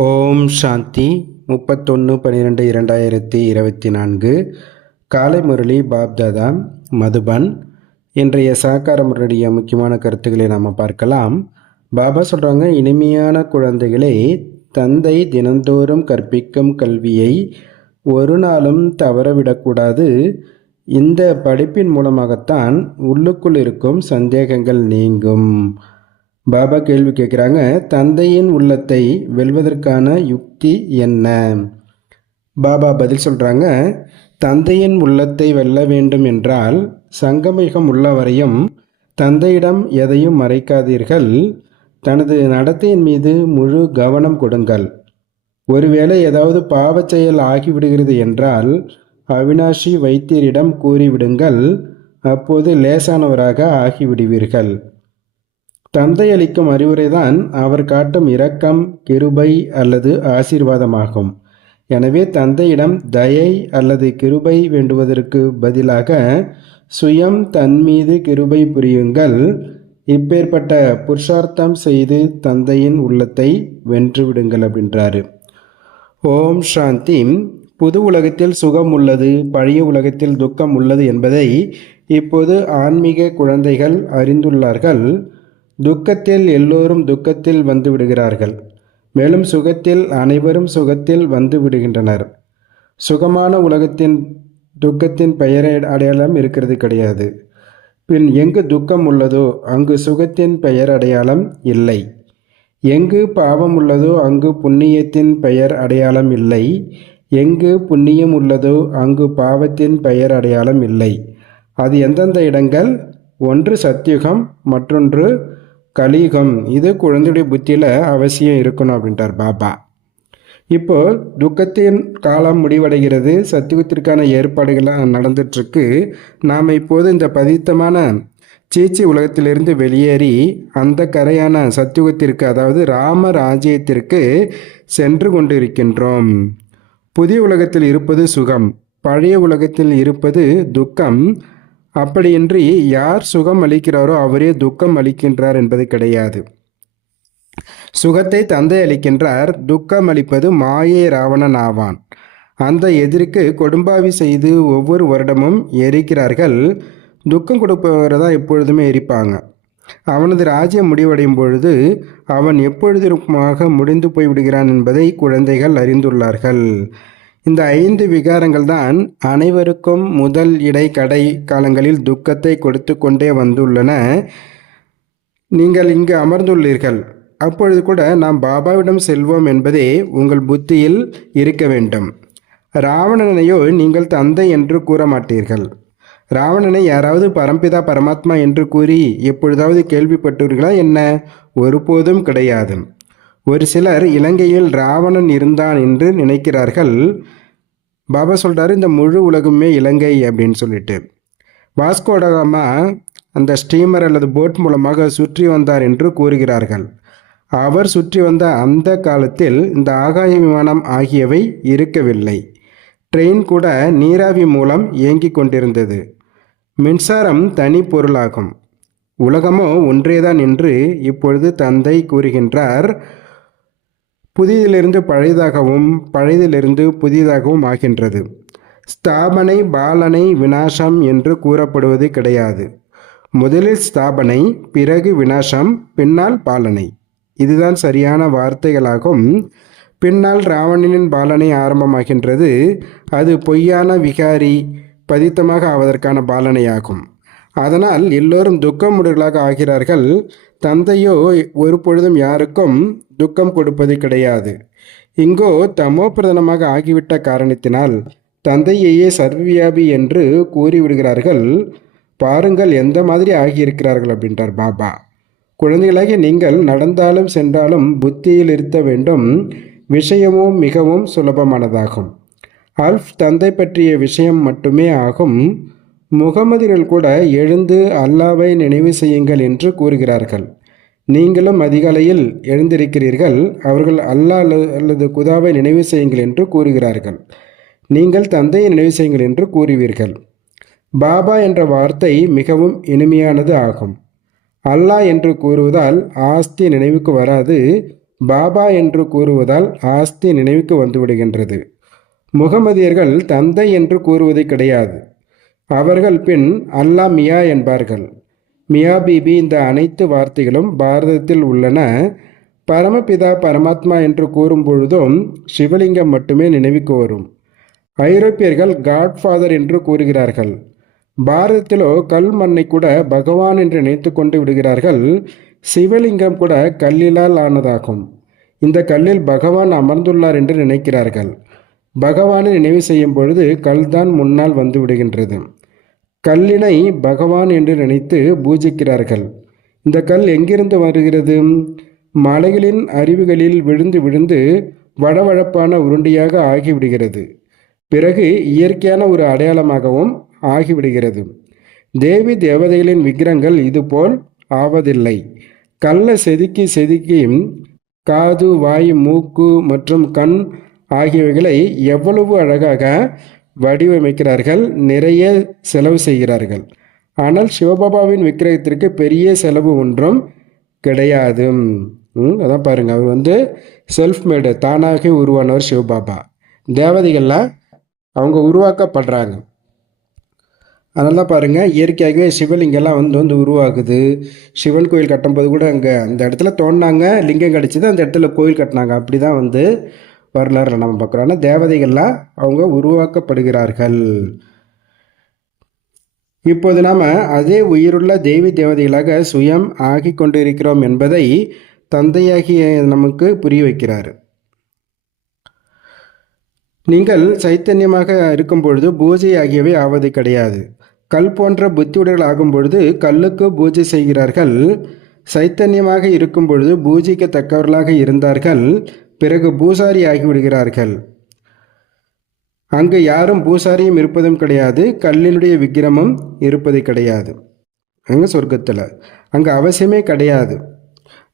ஓம் சாந்தி 31/12/2024 காலை முரளி பாப்தாதா மதுபன். இன்றைய சாக்கார முரளிய முக்கியமான கருத்துக்களை நாம் பார்க்கலாம். பாபா சொல்கிறாங்க, இனிமையான குழந்தைகளே, தந்தை தினந்தோறும் கற்பிக்கும் கல்வியை ஒரு நாளும் தவறவிடக்கூடாது. இந்த படிப்பின் மூலமாகத்தான் உள்ளுக்குள் இருக்கும் சந்தேகங்கள் நீங்கும். பாபா கேள்வி கேட்குறாங்க, தந்தையின் உள்ளத்தை வெல்வதற்கான யுக்தி என்ன? பாபா பதில் சொல்கிறாங்க, தந்தையின் உள்ளத்தை வெல்ல வேண்டும் என்றால் சங்கமிகம் உள்ளவரையும் தந்தையிடம் எதையும் மறைக்காதீர்கள். தனது நடத்தையின் மீது முழு கவனம் கொடுங்கள். ஒருவேளை ஏதாவது பாவச் செயல் ஆகிவிடுகிறது என்றால் அவினாஷி வைத்தியரிடம் கூறிவிடுங்கள். அப்போது லேசானவராக ஆகிவிடுவீர்கள். தந்தை அளிக்கும் அறிவுரைதான் அவர் காட்டும் இரக்கம், கிருபை அல்லது ஆசீர்வாதமாகும். எனவே தந்தையிடம் தயை அல்லது கிருபை வேண்டுவதற்கு பதிலாக சுயம் தன் மீது கிருபை புரியுங்கள். இப்பேற்பட்ட புருஷார்த்தம் செய்து தந்தையின் உள்ளத்தை வென்றுவிடுங்கள் அப்படின்றாரு. ஓம் சாந்தி. புது உலகத்தில் சுகம் உள்ளது, பழைய உலகத்தில் துக்கம் உள்ளது என்பதை இப்போது ஆன்மீக குழந்தைகள் அறிந்துள்ளார்கள். துக்கத்தில் எல்லோரும் துக்கத்தில் வந்து விடுகிறார்கள். மேலும் சுகத்தில் அனைவரும் சுகத்தில் வந்து விடுகின்றனர். சுகமான உலகத்தின் துக்கத்தின் பெயர் அடையாளம் இருக்கிறது கிடையாது. பின் எங்கு துக்கம் உள்ளதோ அங்கு சுகத்தின் பெயர் அடையாளம் இல்லை. எங்கு பாவம் உள்ளதோ அங்கு புண்ணியத்தின் பெயர் அடையாளம் இல்லை. எங்கு புண்ணியம் உள்ளதோ அங்கு பாவத்தின் பெயர் அடையாளம் இல்லை. அது எந்தெந்த இடங்கள்? ஒன்று சத்யுகம், மற்றொன்று கலியுகம். இது குழந்தையுடைய புத்தியில் அவசியம் இருக்கணும் அப்படின்றார் பாபா. இப்போ துக்கத்தின் காலம் முடிவடைகிறது, சத்தியுகத்திற்கான ஏற்பாடுகளாக நடந்துட்டுருக்கு. நாம் இப்போது இந்த பதித்தமான சீச்சி உலகத்திலிருந்து வெளியேறி அந்த கரையான சத்தியுகத்திற்கு, அதாவது ராம ராஜ்யத்திற்கு சென்று கொண்டிருக்கின்றோம். புதிய உலகத்தில் இருப்பது சுகம், பழைய உலகத்தில் இருப்பது துக்கம். அப்படியின்றி யார் சுகம் அளிக்கிறாரோ அவரே துக்கம் அளிக்கின்றார் என்பது கிடையாது. சுகத்தை தந்தை அளிக்கின்றார், துக்கம் அளிப்பது மாயை ராவணன் ஆவான். அந்த எதிரிக்கு கொடும்பாவி செய்து ஒவ்வொரு வருடமும் எரிக்கிறார்கள். துக்கம் கொடுப்பவரை எப்பொழுதுமே எரிப்பாங்க. அவனது ராஜ்யம் முடிவடையும் பொழுது அவன் எப்பொழுதுமாக முடிந்து போய்விடுகிறான் என்பதை குழந்தைகள் அறிந்துள்ளார்கள். இந்த 5 விகாரங்கள் தான் அனைவருக்கும் முதல் இடை கடை காலங்களில் துக்கத்தை கொடுத்து கொண்டே வந்துள்ளன. நீங்கள் இங்கு அமர்ந்துள்ளீர்கள், அப்பொழுது கூட நாம் பாபாவிடம் செல்வோம் என்பதே உங்கள் புத்தியில் இருக்க வேண்டும். ராவணனையோ நீங்கள் தந்தை என்று கூற மாட்டீர்கள். ராவணனை யாராவது பரம்பிதா பரமாத்மா என்று கூறி எப்பொழுதாவது கேள்விப்பட்டீர்களா என்ன? ஒருபோதும் கிடையாது. ஒரு சிலர் இலங்கையில் ராவணன் இருந்தான் என்று நினைக்கிறார்கள். பாபா சொல்கிறாரு, இந்த முழு உலகமே இலங்கை அப்படின்னு சொல்லிட்டு. வாஸ்கோடகாமா அந்த ஸ்டீமர் அல்லது போட் மூலமாக சுற்றி வந்தார் என்று கூறுகிறார்கள். அவர் சுற்றி வந்த அந்த காலத்தில் இந்த ஆகாய விமானம் ஆகியவை இருக்கவில்லை. ட்ரெயின் கூட நீராவி மூலம் இயங்கிக் கொண்டிருந்தது. மின்சாரம் தனி பொருளாகும். உலகமோ ஒன்றேதான் என்று இப்பொழுது தந்தை கூறுகின்றார். புதிதிலிருந்து பழையதாகவும் பழையதிலிருந்து புதியதாகவும் ஆகின்றது. ஸ்தாபனை பாலனை விநாசம் என்று கூறப்படுவது கிடையாது. முதலில் ஸ்தாபனை, பிறகு விநாசம், பின்னால் பாலனை. இதுதான் சரியான வார்த்தைகளாகும். பின்னால் ராவணனின் பாலனை ஆரம்பமாகின்றது. அது பொய்யான விகாரி பதித்தமாக ஆவதற்கான பாலனையாகும். அதனால் எல்லோரும் துக்கமுடர்களாக ஆகிறார்கள். தந்தையோ ஒரு பொழுதும் யாருக்கும் துக்கம் கொடுப்பது கிடையாது. இங்கோ தமோ பிரதானமாக ஆகிவிட்ட காரணத்தினால் தந்தையையே சர்வவியாபி என்று கூறிவிடுகிறார்கள். பாருங்கள் எந்த மாதிரி ஆகியிருக்கிறார்கள் அப்படின்றார் பாபா. குழந்தைகளாகிய நீங்கள் நடந்தாலும் சென்றாலும் புத்தியில் இருத்த வேண்டும். விஷயமும் மிகவும் சுலபமானதாகும். அல்ஃப் தந்தை பற்றிய விஷயம் மட்டுமே ஆகும். முகமதிகள் கூட எழுந்து அல்லாவை நினைவு செய்யுங்கள் என்று கூறுகிறார்கள். நீங்களும் அதிகாலையில் எழுந்திருக்கிறீர்கள். அவர்கள் அல்லா அல்லது குதாவை நினைவு செய்யுங்கள் என்று கூறுகிறார்கள். நீங்கள் தந்தையை நினைவு செய்யுங்கள் என்று கூறுவீர்கள். பாபா என்ற வார்த்தை மிகவும் இனிமையானது ஆகும். அல்லாஹ் என்று கூறுவதால் ஆஸ்தி நினைவுக்கு வராது. பாபா என்று கூறுவதால் ஆஸ்தி நினைவுக்கு வந்துவிடுகின்றது. முகமதியர்கள் தந்தை என்று கூறுவது கிடையாது. அவர்கள் பின் அல்லாஹ் மியா என்பார்கள். மியா பீபி இந்த அனைத்து வார்த்தைகளும் பாரதத்தில் உள்ளன. பரமபிதா பரமாத்மா என்று கூறும் பொழுதும் சிவலிங்கம் மட்டுமே நினைவுக்கு வரும். ஐரோப்பியர்கள் காட்ஃபாதர் என்று கூறுகிறார்கள். பாரதத்திலோ கல் மண்ணை கூட பகவான் என்று நினைத்து கொண்டு விடுகிறார்கள். சிவலிங்கம் கூட கல்லிலால் ஆனதாகும். இந்த கல்லில் பகவான் அமர்ந்துள்ளார் என்று நினைக்கிறார்கள். பகவானை நினைவு செய்யும் பொழுது கல்தான் முன்னால் வந்து விடுகின்றது. கல்லினை பகவான் என்று நினைத்து பூஜிக்கிறார்கள். இந்த கல் எங்கிருந்து வருகிறது? மலைகளின் அருவிகளில் விழுந்து விழுந்து வழவழப்பான உருண்டையாக ஆகிவிடுகிறது. பிறகு இயற்கையான ஒரு அடையாளமாகவும் ஆகிவிடுகிறது. தேவி தேவதைகளின் விக்கிரங்கள் இதுபோல் ஆவதில்லை. கல்லை செதுக்கி செதுக்கி காது, வாய், மூக்கு மற்றும் கண் ஆகியவைகளை எவ்வளவு அழகாக வடிவமைக்கிறார்கள், நிறைய செலவு செய்கிறார்கள். ஆனால் சிவபாபாவின் விக்கிரகத்திற்கு பெரிய செலவு ஒன்றும் கிடையாது. அதான் பாருங்க, அவர் செல்ஃப் மேடு, தானாக உருவானவர் சிவபாபா. தேவதைகள்லாம் அவங்க உருவாக்கப்படுறாங்க. அதனால பாருங்கள், இயற்கையாகவே சிவலிங்கெல்லாம் வந்து உருவாகுது. சிவன் கோயில் கட்டும்போது கூட அங்கே அந்த இடத்துல தோண்டினாங்க, லிங்கம் கிடச்சிது, அந்த இடத்துல கோயில் கட்டினாங்க. அப்படி தான் வரலாறு நம்ம பார்க்குறோம். ஆனால் தேவதைகள்லாம் அவங்க உருவாக்கப்படுகிறார்கள். இப்போது நாம் அதே உயிருள்ள தெய்வ தேவதைகளாக சுயம் ஆகி கொண்டு இருக்கிறோம் என்பதை தந்தையாகிய நமக்கு புரிய வைக்கிறார். நீங்கள் சைத்தன்யமாக இருக்கும் பொழுது பூஜை ஆகியவை ஆவது கிடையாது. கல் போன்ற புத்தியுடர்கள் ஆகும் பொழுது கல்லுக்கு பூஜை செய்கிறார்கள். சைத்தன்யமாக இருக்கும் பொழுது பூஜைக்கத்தக்கவர்களாக இருந்தார்கள். பிறகு பூசாரி ஆகிவிடுகிறார்கள். அங்கு யாரும் பூசாரியும் இருப்பதும் கிடையாது, கல்லினுடைய விக்கிரமும் இருப்பது கிடையாது. அங்கே சொர்க்கத்தில் அங்கே அவசியமே கிடையாது.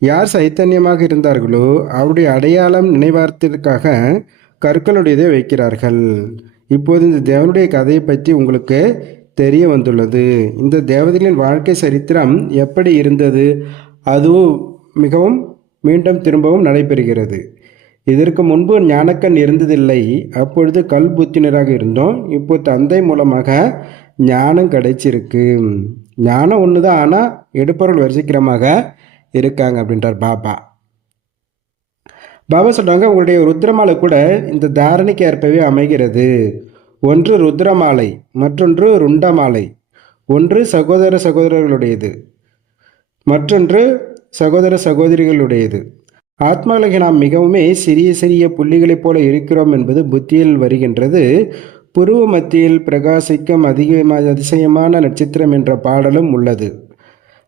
யார் சைத்தன்யமாக இருந்தார்களோ அவருடைய அடையாளம் நினைவார்த்திற்காக கற்களுடையதை வைக்கிறார்கள். இப்போது இந்த தேவனுடைய கதையை பற்றி உங்களுக்கு தெரிய வந்துள்ளது. இந்த தேவதைகளின் வாழ்க்கை சரித்திரம் எப்படி இருந்தது, அதுவும் மிகவும் மீண்டும் திரும்பவும் நடைபெறுகிறது. இதற்கு முன்பு ஞானக்கண் இருந்ததில்லை. அப்பொழுது கல் புத்தினராக இருந்தோம். இப்போ தந்தை மூலமாக ஞானம் கிடைச்சிருக்கு. ஞானம் ஒன்று தான், ஆனால் எடுப்பவர்கள் வரிசைக்கிரமாக இருக்காங்க அப்படின்றார் பாபா. பாபா சொல்கிறாங்க, உங்களுடைய ருத்ரமாலை கூட இந்த தாரணைக்கு ஏற்பவே அமைகிறது. ஒன்று ருத்ரமாலை, மற்றொன்று ருண்டமாலை. ஒன்று சகோதர சகோதரர்களுடையது, மற்றொன்று சகோதர சகோதரிகளுடையது. ஆத்மாவிலே நாம் மிகவுமே சிறிய சிறிய புள்ளிகளைப் போல இருக்கிறோம் என்பது புத்தியில் வருகின்றது. புருவ மத்தியில் பிரகாசிக்கும் அதிசயமான நட்சத்திரம் என்ற பாடலும் உள்ளது.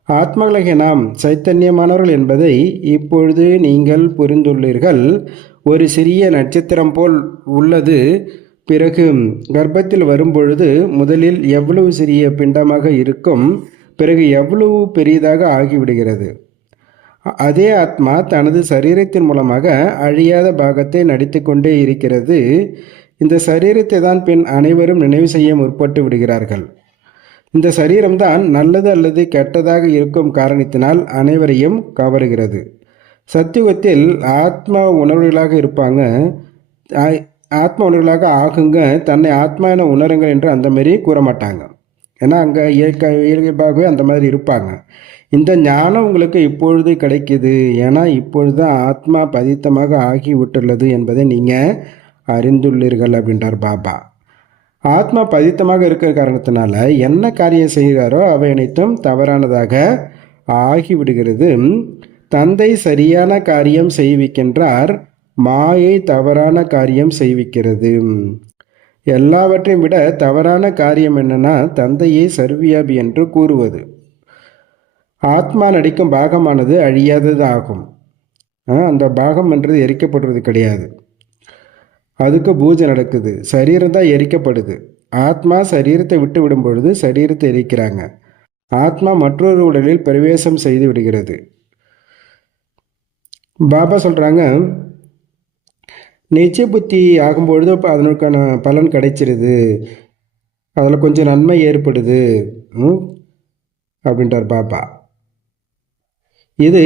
ஆத்மாவிலே நாம் சைத்தன்யமானவர்கள் என்பதை இப்பொழுது நீங்கள் புரிந்துள்ளீர்கள். ஒரு சிறிய நட்சத்திரம் போல் உள்ளது. பிறகு கர்ப்பத்தில் வரும்பொழுது முதலில் எவ்வளவு சிறிய பிண்டமாக இருக்கும், பிறகு எவ்வளவு பெரியதாக ஆகிவிடுகிறது. அதே ஆத்மா தனது சரீரத்தின் மூலமாக அழியாத பாகத்தை நடித்து கொண்டே இருக்கிறது. இந்த சரீரத்தை தான் பின் அனைவரும் நினைவு செய்ய முற்பட்டு விடுகிறார்கள். இந்த சரீரம்தான் நல்லது அல்லது கெட்டதாக இருக்கும் காரணத்தினால் அனைவரையும் கவருகிறது. சத்தியுகத்தில் ஆத்மா உணர்வுகளாக இருப்பாங்க, ஆத்மா உணர்வுகளாக ஆகுங்க, தன்னை ஆத்மா என உணருங்கள் என்று அந்த மாதிரி கூற மாட்டாங்க. ஏன்னா அங்கே இயல்பாகவே அந்த மாதிரி இருப்பாங்க. இந்த ஞானம் உங்களுக்கு இப்பொழுது கிடைக்குது. ஏன்னா இப்பொழுது ஆத்மா பதித்தமாக ஆகிவிட்டுள்ளது என்பதை நீங்கள் அறிந்துள்ளீர்கள் அப்படின்றார் பாபா. ஆத்மா பதித்தமாக இருக்கிற காரணத்தினால என்ன காரியம் செய்கிறாரோ அவை அனைத்தும் தவறானதாக ஆகிவிடுகிறது. தந்தை சரியான காரியம் செய்விக்கின்றார், மாயை தவறான காரியம் செய்விக்கிறது. எல்லாவற்றையும் விட தவறான காரியம் என்னன்னா தந்தையை சர்வியாபி என்று கூறுவது. ஆத்மா நடிக்கும் பாகமானது அழியாதது ஆகும். அந்த பாகம் என்றது எரிக்கப்படுறது கிடையாது, அதுக்கு பூஜை நடக்குது. சரீரம் தான் எரிக்கப்படுது. ஆத்மா சரீரத்தை விட்டு விடும் பொழுது சரீரத்தை எரிக்கிறாங்க. ஆத்மா மற்றொரு உடலில் பிரவேசம் செய்து விடுகிறது. பாபா சொல்கிறாங்க, நிச்சய புத்தி ஆகும்பொழுது அதனுக்கான பலன் கிடைச்சிருது, அதில் கொஞ்சம் நன்மை ஏற்படுது அப்படின்றார் பாபா. இது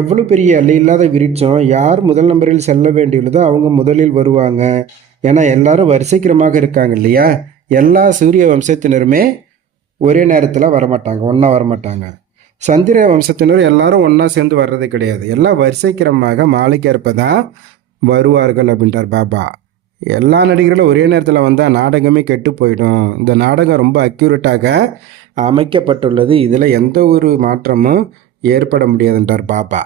எவ்வளோ பெரிய எல்லையில்லாத விருட்சம். யார் முதல் நம்பரில் செல்ல வேண்டியுள்ளதோ அவங்க முதலில் வருவாங்க. ஏன்னா எல்லாரும் வரிசைக்கிரமாக இருக்காங்க இல்லையா? எல்லா சூரிய வம்சத்தினருமே ஒரே நேரத்தில் வரமாட்டாங்க, ஒன்றா வரமாட்டாங்க. சந்திர வம்சத்தினர் எல்லாரும் ஒன்றா சேர்ந்து வர்றது கிடையாது. எல்லாம் வரிசைக்கிரமாக மாலைக்கேற்ப தான் வருவார்கள் அப்படின்றார் பாபா. எல்லா நடிகர்களும் ஒரே நேரத்தில் வந்தால் நாடகமே கெட்டு போயிடும். இந்த நாடகம் ரொம்ப அக்யூரேட்டாக அமைக்கப்பட்டுள்ளது. இதில் எந்த ஒரு மாற்றமும் ஏற்பட முடியாதுன்றார் பாபா.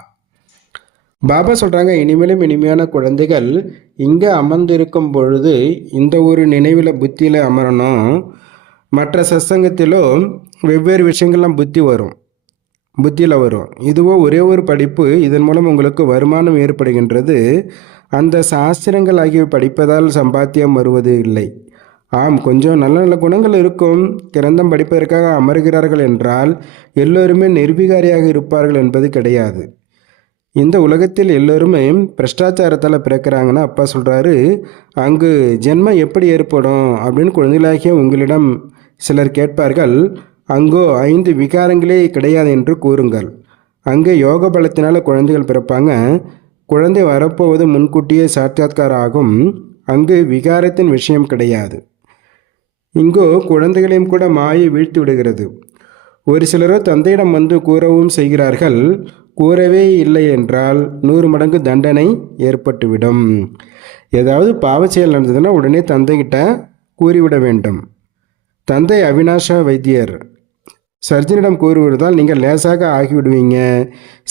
பாபா சொல்கிறாங்க, இனிமேலும் இனிமையான குழந்தைகள் இங்கே அமர்ந்திருக்கும் பொழுது இந்த ஒரு நினைவில் புத்தியில் அமரணும். மற்ற சத்சங்கத்திலும் வெவ்வேறு விஷயங்கள்லாம் புத்தியில் வரும். இதுவோ ஒரே ஒரு படிப்பு. இதன் மூலம் உங்களுக்கு வருமானம் ஏற்படுகின்றது. அந்த சாஸ்திரங்கள் ஆகியவை படிப்பதால் சம்பாத்தியம் வருவது இல்லை. ஆம், கொஞ்சம் நல்ல நல்ல குணங்கள் இருக்கும். கிரந்தம் படிப்பதற்காக அமர்கிறார்கள் என்றால் எல்லோருமே நிர்விகாரியாக இருப்பார்கள் என்பது கிடையாது. இந்த உலகத்தில் எல்லோருமே பிரஷ்டாச்சாரத்தால் பிறக்கிறாங்கன்னா அப்பா சொல்கிறாரு, அங்கு ஜென்மம் எப்படி ஏற்படும் அப்படின்னு குழந்தைகளாகிய உங்களிடம் சிலர் கேட்பார்கள். அங்கோ 5 விகாரங்களே கிடையாது என்று கூறுங்கள். அங்கே யோக பலத்தினால் குழந்தைகள் பிறப்பாங்க. குழந்தை வரப்போவது முன்கூட்டியே சாட்சாத்காரம் ஆகும். அங்கு விகாரத்தின் விஷயம் கிடையாது. இங்கோ குழந்தைகளையும் கூட மாயை வீழ்த்தி விடுகிறது. ஒரு சிலரோ தந்தையிடம் வந்து கூறவும் செய்கிறார்கள். கூறவே இல்லை என்றால் 100 மடங்கு தண்டனை ஏற்பட்டுவிடும். ஏதாவது பாவ செயல் நடந்ததுன்னா உடனே தந்தைகிட்ட கூறிவிட வேண்டும். தந்தை அவினாஷா வைத்தியர் சர்ஜனிடம் கூறுவதால் நீங்கள் லேசாக ஆகிவிடுவீங்க.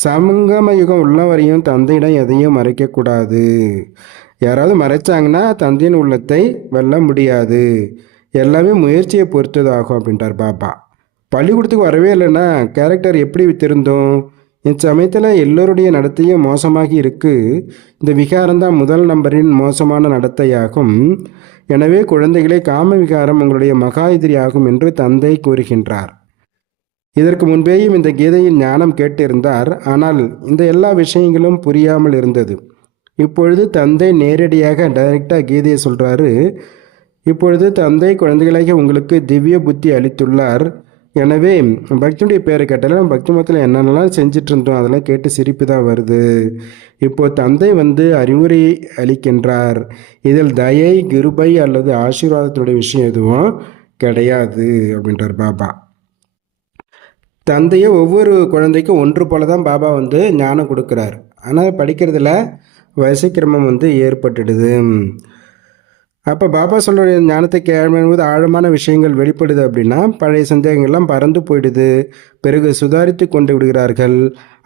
சமங்கம யுகம் உள்ளவரையும் தந்தையிடம் எதையும் மறைக்கக்கூடாது. யாராவது மறைச்சாங்கன்னா தந்தையின் உள்ளத்தை வெல்ல முடியாது. எல்லாமே முயற்சியை பொறுத்ததாகும் அப்படின்றார் பாபா. பள்ளிக்கூடத்துக்கு வரவே இல்லைன்னா கேரக்டர் எப்படி திருந்தும்? இச்சமயத்தில் எல்லோருடைய நடத்தையும் மோசமாகி இருக்கு. இந்த விகாரம்தான் முதல் நம்பரின் மோசமான நடத்தையாகும். எனவே குழந்தைகளே, காம விகாரம் உங்களுடைய மகா எதிரியாகும் என்று தந்தை கூறுகின்றார். இதற்கு முன்பேயும் இந்த கீதையின் ஞானம் கேட்டிருந்தார். ஆனால் இந்த எல்லா விஷயங்களும் புரியாமல் இருந்தது. இப்பொழுது தந்தை நேரடியாக டைரெக்டாக கீதையை சொல்கிறாரு. இப்பொழுது தந்தை குழந்தைகளாக உங்களுக்கு திவ்ய புத்தி அளித்துள்ளார். எனவே பக்தியுடைய பேரை கேட்டாலும் பக்தி மதத்தில் என்னென்னலாம் செஞ்சிட்டு இருந்தோம் அதெல்லாம் கேட்டு சிரிப்பு தான் வருது. இப்போது தந்தை வந்து அறிவுரை அளிக்கின்றார். இதில் தயை, கிருபை அல்லது ஆசீர்வாதத்தினுடைய விஷயம் எதுவும் கிடையாது அப்படின்றார் பாபா. தந்தையை ஒவ்வொரு குழந்தைக்கும் ஒன்று போல தான் பாபா வந்து ஞானம் கொடுக்குறார். ஆனால் படிக்கிறதுல வரிசைக்கிரமம் வந்து ஏற்பட்டுடுது. அப்போ பாபா சொல்கிற ஞானத்தை கேள்விப்போது ஆழமான விஷயங்கள் வெளிப்படுது அப்படின்னா பழைய சந்தேகங்கள்லாம் பறந்து போயிடுது. பிறகு சுதாரித்து கொண்டு விடுகிறார்கள்.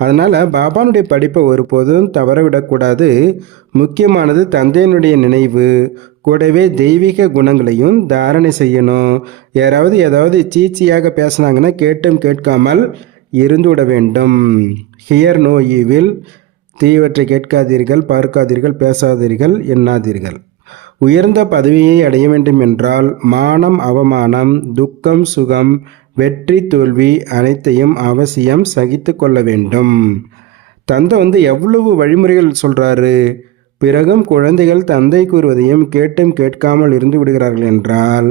அதனால் பாபானுடைய படிப்பை ஒருபோதும் தவறவிடக்கூடாது. முக்கியமானது தந்தையினுடைய நினைவு. கூடவே தெய்வீக குணங்களையும் தாரணை செய்யணும். யாராவது ஏதாவது சீச்சியாக பேசினாங்கன்னா கேட்டும் கேட்காமல் இருந்து விட வேண்டும். Hear no evil. தீவற்றை கேட்காதீர்கள், பார்க்காதீர்கள், பேசாதீர்கள், எண்ணாதீர்கள். உயர்ந்த பதவியை அடைய வேண்டும் என்றால் மானம், அவமானம், துக்கம், சுகம், வெற்றி, தோல்வி அனைத்தையும் அவசியம் சகித்து கொள்ள வேண்டும். தந்தை வந்து எவ்வளவு வழிமுறைகள் சொல்கிறாரு. பிறகும் குழந்தைகள் தந்தை கூறுவதையும் கேட்டும் கேட்காமல் இருந்து விடுகிறார்கள் என்றால்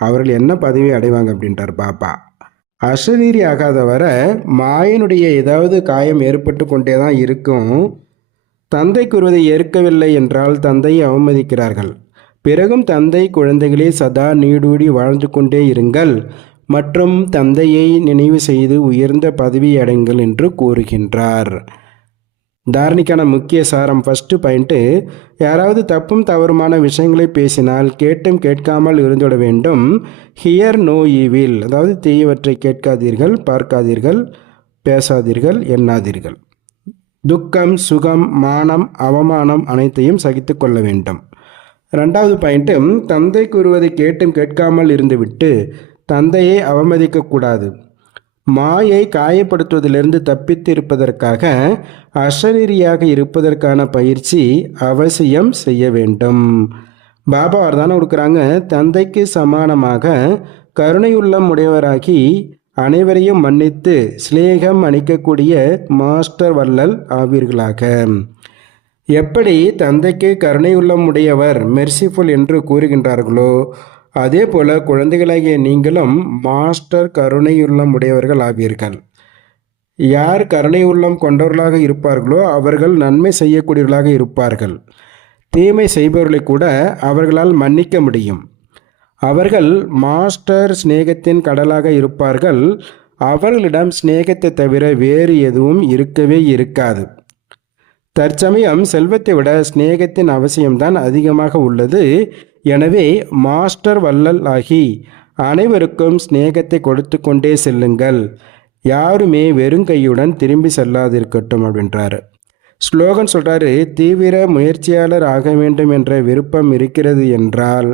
அவர்கள் என்ன பதவி அடைவாங்க அப்படின்றார் பாபா. அசரீரி ஆகாத வர மாயினுடைய ஏதாவது காயம் ஏற்பட்டு கொண்டே தான் இருக்கும். தந்தை கூறுவதை ஏற்கவில்லை என்றால் தந்தையை அவமதிக்கிறார்கள். பிறகும் தந்தை குழந்தைகளே சதா நீடூடி வாழ்ந்து கொண்டே இருங்கள் மற்றும் தந்தையை நினைவு செய்து உயர்ந்த பதவியை அடைங்கள் என்று கூறுகின்றார். தாரணிக்கான முக்கிய சாரம் ஃபஸ்ட்டு பாயிண்ட்டு, யாராவது தப்பும் தவறுமான விஷயங்களை பேசினால் கேட்டும் கேட்காமல் இருந்துவிட வேண்டும். ஹியர் நோ ஈவில், அதாவது தீயவற்றை கேட்காதீர்கள், பார்க்காதீர்கள், பேசாதீர்கள், எண்ணாதீர்கள். துக்கம், சுகம், மானம், அவமானம் அனைத்தையும் சகித்து கொள்ள வேண்டும். 2வது பாயிண்ட்டு, தந்தை கூறுவதை கேட்டும் கேட்காமல் இருந்துவிட்டு தந்தையை அவமதிக்கக்கூடாது. மாயை காயப்படுத்துவதிலிருந்து தப்பித்து இருப்பதற்காக அசரீரியாக இருப்பதற்கான பயிற்சி அவசியம் செய்ய வேண்டும். பாபா வரதானே கொடுக்குறாங்க. தந்தைக்கு சமானமாக கருணையுள்ளம் உடையவராகி அனைவரையும் மன்னித்து சிலேகம் அணிக்கக்கூடிய மாஸ்டர் வள்ளல் ஆவீர்களாக. எப்படி தந்தைக்கு கருணையுள்ளம் உடையவர் மெர்சிஃபுல் என்று கூறுகின்றார்களோ அதே போல குழந்தைகளாகிய நீங்களும் மாஸ்டர் கருணையுள்ளம் உடையவர்கள் ஆவீர்கள். யார் கருணை உள்ளம் கொண்டவர்களாக இருப்பார்களோ அவர்கள் நன்மை செய்யக்கூடியவர்களாக இருப்பார்கள். தீமை செய்பவர்களை கூட அவர்களால் மன்னிக்க முடியும். அவர்கள் மாஸ்டர் சிநேகத்தின் கடலாக இருப்பார்கள். அவர்களிடம் சிநேகத்தை தவிர வேறு எதுவும் இருக்கவே இருக்காது. தற்சமயம் செல்வத்தை விட சிநேகத்தின் அவசியம்தான் அதிகமாக உள்ளது. எனவே மாஸ்டர் வள்ளல் ஆகி அனைவருக்கும் சிநேகத்தை கொடுத்து கொண்டே செல்லுங்கள். யாருமே வெறுங்கையுடன் திரும்பி செல்லாதிருக்கட்டும் அப்படின்றாரு. ஸ்லோகன் சொல்கிறாரு, தீவிர முயற்சியாளர் ஆக வேண்டும் என்ற விருப்பம் இருக்கிறது என்றால்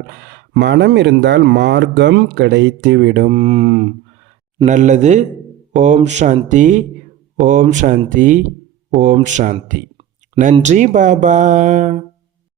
மனம் இருந்தால் மார்க்கம் கிடைத்துவிடும். நல்லது. ஓம் சாந்தி, ஓம் சாந்தி, ஓம் சாந்தி. நன்றி பாபா.